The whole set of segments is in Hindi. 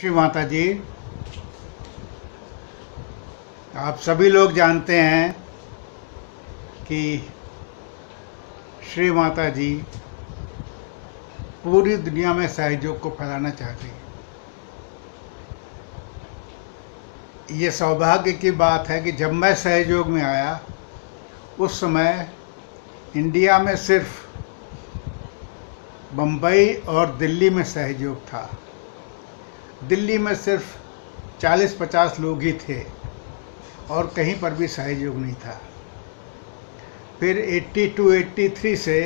श्री माता जी, आप सभी लोग जानते हैं कि श्री माता जी पूरी दुनिया में सहयोग को फैलाना चाहती हैं। ये सौभाग्य की बात है कि जब मैं सहयोग में आया उस समय इंडिया में सिर्फ बम्बई और दिल्ली में सहयोग था। दिल्ली में सिर्फ 40-50 लोग ही थे और कहीं पर भी सहयोग नहीं था। फिर 82-83 से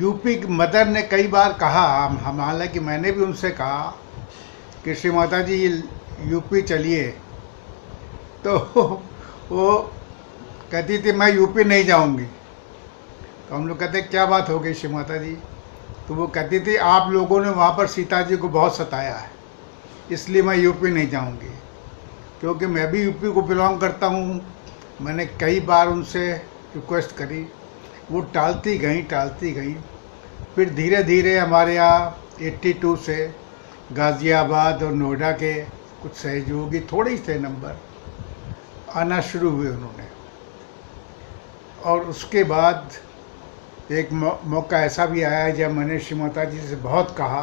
यूपी की मदर ने कई बार कहा, हम हालांकि मैंने भी उनसे कहा कि श्री माता जी यूपी चलिए, तो वो कहती थी मैं यूपी नहीं जाऊंगी। तो हम लोग कहते क्या बात हो गई श्री माता जी? तो वो कहती थी आप लोगों ने वहाँ पर सीता जी को बहुत सताया है, इसलिए मैं यूपी नहीं जाऊंगी। क्योंकि मैं भी यूपी को बिलोंग करता हूँ। मैंने कई बार उनसे रिक्वेस्ट करी, वो टालती गई। फिर धीरे धीरे हमारे यहाँ 82 से गाज़ियाबाद और नोएडा के कुछ सहयोगी थोड़े ही थे नंबर आना शुरू हुए उन्होंने। और उसके बाद एक मौका ऐसा भी आया जब मैंने श्री माता जी से बहुत कहा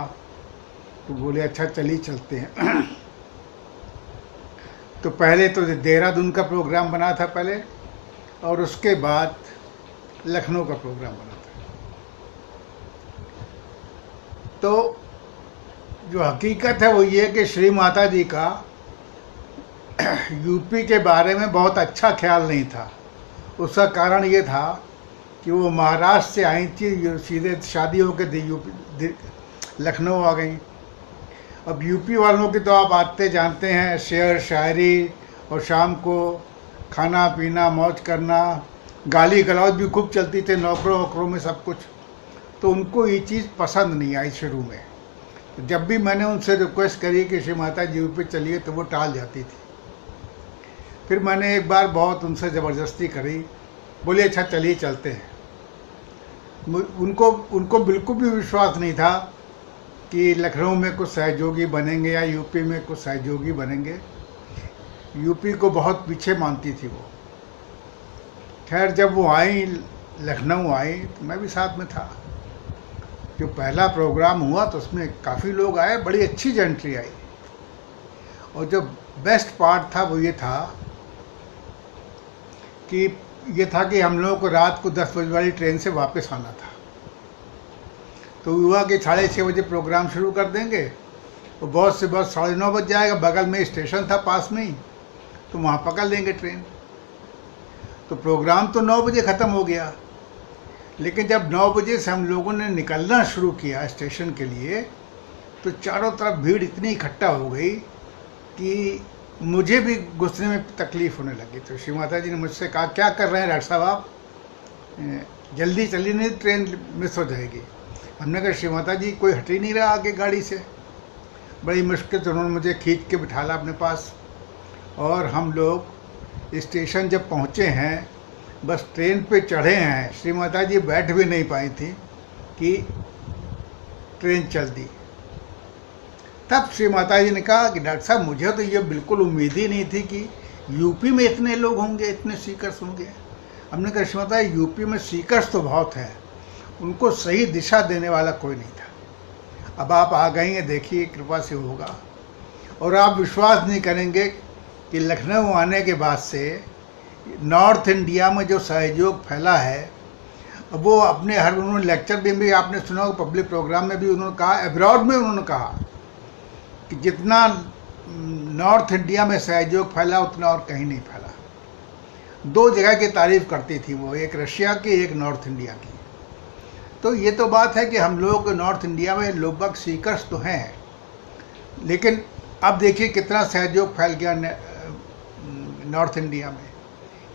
तो बोले अच्छा चलिए चलते हैं। तो पहले तो देहरादून का प्रोग्राम बना था पहले, और उसके बाद लखनऊ का प्रोग्राम बना था। तो जो हकीकत है वो ये कि श्री माता जी का यूपी के बारे में बहुत अच्छा ख्याल नहीं था। उसका कारण ये था कि वो महाराष्ट्र से आई थी, सीधे शादी होकर लखनऊ आ गई। अब यूपी वालों की तो आप आते जानते हैं, शेर शायरी और शाम को खाना पीना मौज करना, गाली गलौज भी खूब चलती थी नौकरों वोकरों में सब कुछ। तो उनको ये चीज़ पसंद नहीं आई शुरू में। तो जब भी मैंने उनसे रिक्वेस्ट करी कि श्री माता जी यूपी चलिए तो वो टाल जाती थी। फिर मैंने एक बार बहुत उनसे ज़बरदस्ती करी, बोले अच्छा चलिए चलते हैं। उनको बिल्कुल भी विश्वास नहीं था कि लखनऊ में कुछ सहयोगी बनेंगे या यूपी में कुछ सहयोगी बनेंगे। यूपी को बहुत पीछे मानती थी वो। खैर जब वो आई, लखनऊ आई, तो मैं भी साथ में था। जो पहला प्रोग्राम हुआ तो उसमें काफ़ी लोग आए, बड़ी अच्छी एंट्री आई। और जो बेस्ट पार्ट था वो ये था कि हम लोगों को रात को 10 बजे वाली ट्रेन से वापस आना था। तो हुआ कि 6:30 बजे प्रोग्राम शुरू कर देंगे और बहुत से बहुत 9:30 बज जाएगा। बगल में स्टेशन था पास में ही, तो वहाँ पकड़ लेंगे ट्रेन। तो प्रोग्राम तो 9 बजे ख़त्म हो गया, लेकिन जब 9 बजे से हम लोगों ने निकलना शुरू किया स्टेशन के लिए, तो चारों तरफ भीड़ इतनी इकट्ठा हो गई कि मुझे भी घुसने में तकलीफ़ होने लगी। तो श्री माता जी ने मुझसे कहा क्या कर रहे हैं डॉक्टर साहब आप, जल्दी चलिए नहीं ट्रेन मिस हो जाएगी। हमने कहा श्री माता जी कोई हट ही नहीं रहा आगे गाड़ी से। बड़ी मुश्किल से उन्होंने मुझे खींच के बिठाला अपने पास, और हम लोग स्टेशन जब पहुँचे हैं, बस ट्रेन पे चढ़े हैं, श्री माता जी बैठ भी नहीं पाई थी कि ट्रेन चल दी। तब श्री माता जी ने कहा कि डॉक्टर साहब मुझे तो ये बिल्कुल उम्मीद ही नहीं थी कि यूपी में इतने लोग होंगे, इतने सीकर्स होंगे। हमने कहा श्री माता जी यूपी में सीकर्स तो बहुत हैं, उनको सही दिशा देने वाला कोई नहीं था। अब आप आ गई हैं, देखिए कृपा से होगा। और आप विश्वास नहीं करेंगे कि लखनऊ आने के बाद से नॉर्थ इंडिया में जो सहयोग फैला है, वो अपने हर उन्होंने लेक्चर में भी आपने सुना, पब्लिक प्रोग्राम में भी उन्होंने कहा, अब्रॉड में उन्होंने कहा कि जितना नॉर्थ इंडिया में सहयोग फैला उतना और कहीं नहीं फैला। 2 जगह की तारीफ करती थी वो, एक रशिया की, एक नॉर्थ इंडिया की। तो ये तो बात है कि हम लोग नॉर्थ इंडिया में लगभग सीकर्स तो हैं, लेकिन अब देखिए कितना सहयोग फैल गया नॉर्थ इंडिया में।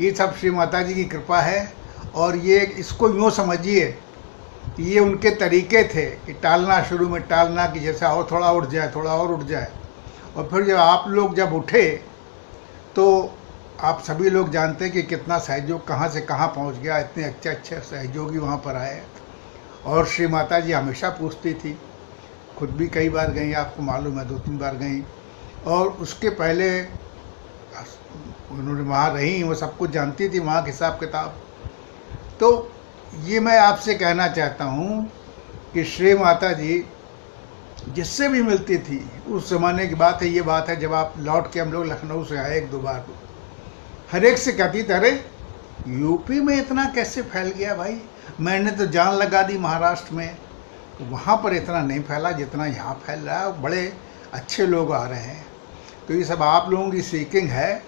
ये सब श्री माता जी की कृपा है। और ये इसको यूँ समझिए कि ये उनके तरीके थे कि टालना, शुरू में टालना कि जैसे और थोड़ा उठ जाए, थोड़ा और उठ जाए। और फिर जब आप लोग जब उठे तो आप सभी लोग जानते हैं कि कितना सहयोग कहाँ से कहाँ पहुँच गया। इतने अच्छे अच्छे सहयोगी वहाँ पर आए। और श्री माता जी हमेशा पूछती थी खुद भी कई बार गई, आपको मालूम है 2-3 बार गई, और उसके पहले उन्होंने वहाँ रही, वो सब कुछ जानती थी वहाँ के हिसाब किताब। तो ये मैं आपसे कहना चाहता हूँ कि श्री माता जी जिससे भी मिलती थी, उस ज़माने की बात है, ये बात है जब आप लौट के हम लोग लखनऊ से आए 1-2 बार, हर एक से कहती थी अरे यूपी में इतना कैसे फैल गया भाई, मैंने तो जान लगा दी महाराष्ट्र में, वहाँ पर इतना नहीं फैला जितना यहाँ फैल रहा है, बड़े अच्छे लोग आ रहे हैं। तो ये सब आप लोगों की सीकिंग है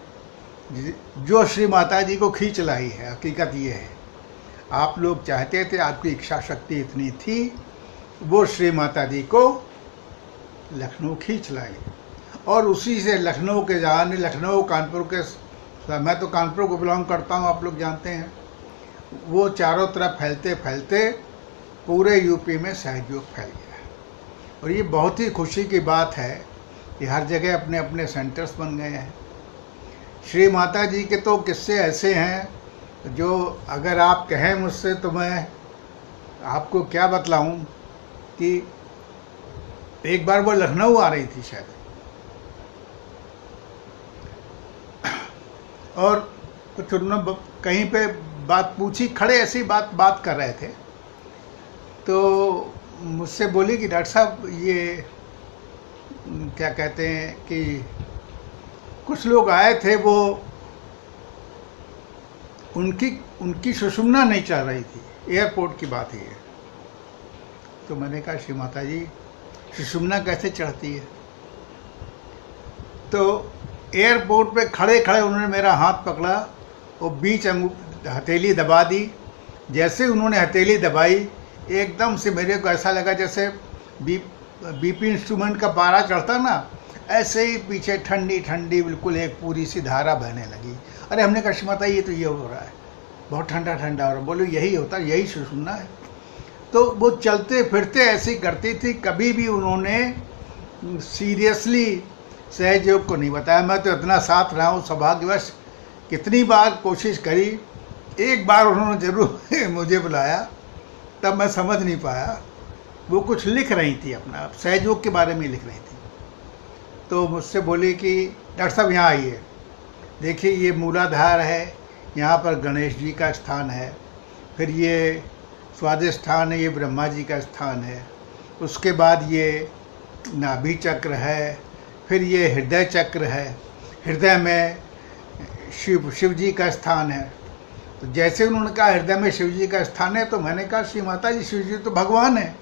जो श्री माता जी को खींच लाई है। हकीकत ये है, आप लोग चाहते थे, आपकी इच्छा शक्ति इतनी थी, वो श्री माता जी को लखनऊ खींच लाई, और उसी से लखनऊ के जाने, लखनऊ कानपुर के, मैं तो कानपुर को बिलोंग करता हूँ, आप लोग जानते हैं, वो चारों तरफ फैलते फैलते पूरे यूपी में सहयोग फैल गया है। और ये बहुत ही खुशी की बात है कि हर जगह अपने अपने सेंटर्स बन गए हैं। श्री माता जी के तो किस्से ऐसे हैं जो अगर आप कहें मुझसे तो मैं आपको क्या बतलाऊं कि एक बार वो लखनऊ आ रही थी शायद, और कुछ उन्होंने कहीं पे बात पूछी, खड़े ऐसी बात कर रहे थे, तो मुझसे बोली कि डॉक्टर साहब ये क्या कहते हैं कि कुछ लोग आए थे, वो उनकी सुषुम्ना नहीं चल रही थी, एयरपोर्ट की बात है। तो मैंने कहा श्री माता जी सुषुम्ना कैसे चढ़ती है? तो एयरपोर्ट पे खड़े खड़े उन्होंने मेरा हाथ पकड़ा और बीच हथेली दबा दी। जैसे उन्होंने हथेली दबाई, एकदम से मेरे को ऐसा लगा जैसे बीपी इंस्ट्रूमेंट का पारा चढ़ता ना, ऐसे ही पीछे ठंडी ठंडी बिल्कुल एक पूरी सी धारा बहने लगी। अरे हमने कहा श्री माता ये तो ये हो रहा है, बहुत ठंडा ठंडा हो रहा है। बोलो यही होता है, यही सुनना है। तो वो चलते फिरते ऐसी करती थी, कभी भी उन्होंने सीरियसली सहयोग को नहीं बताया। मैं तो इतना साथ रहा हूँ, सौभाग्यवश कितनी बार कोशिश करी, एक बार उन्होंने जरूर मुझे बुलाया, तब मैं समझ नहीं पाया। वो कुछ लिख रही थी, अपना सहयोग के बारे में लिख रही थी। तो मुझसे बोली कि डॉक्टर साहब यहाँ आइए, देखिए ये मूलाधार है, यहाँ पर गणेश जी का स्थान है, फिर ये स्वादिष्ठान है, ये ब्रह्मा जी का स्थान है, उसके बाद ये नाभि चक्र है, फिर ये हृदय चक्र है, हृदय में शिव जी का स्थान है। तो जैसे उन्होंने कहा हृदय में शिव जी का स्थान है, तो मैंने कहा श्री माता जी शिव जी तो भगवान है।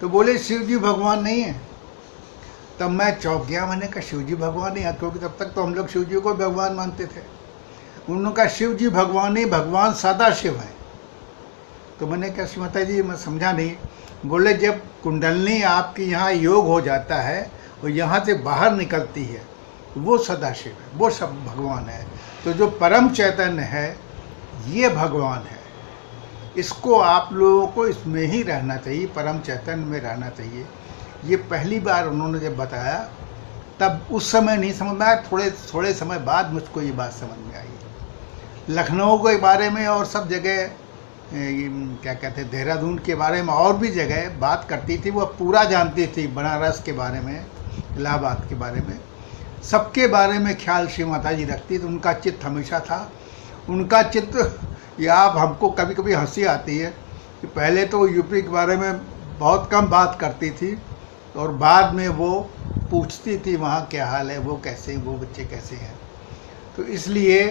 तो बोले शिव जी भगवान नहीं है। तब मैं चौंक गया, मैंने कहा शिव जी भगवान नहीं है, क्योंकि तब तक तो हम लोग शिव जी को भगवान मानते थे। उन्होंने कहा शिव जी भगवान नहीं, भगवान सदा शिव है। तो मैंने कहा श्री माता जी मैं समझा नहीं। बोले जब कुंडलनी आपकी यहाँ योग हो जाता है और यहाँ से बाहर निकलती है, वो सदाशिव है, वो सब भगवान है। तो जो परम चैतन्य है ये भगवान है। इसको आप लोगों को इसमें ही रहना चाहिए, परम चैतन्य में रहना चाहिए। ये पहली बार उन्होंने जब बताया, तब उस समय नहीं समझ में आया, थोड़े समय बाद मुझको ये बात समझ में आई। लखनऊ के बारे में और सब जगह क्या कहते हैं, देहरादून के बारे में और भी जगह बात करती थी, वो पूरा जानती थी। बनारस के बारे में, इलाहाबाद के बारे में, सबके बारे में ख्याल श्री माता जी रखती थी। उनका चित्त हमेशा था, उनका चित्त, या आप हमको कभी कभी हंसी आती है कि पहले तो यूपी के बारे में बहुत कम बात करती थी, और बाद में वो पूछती थी वहाँ क्या हाल है, वो कैसे, वो बच्चे कैसे हैं। तो इसलिए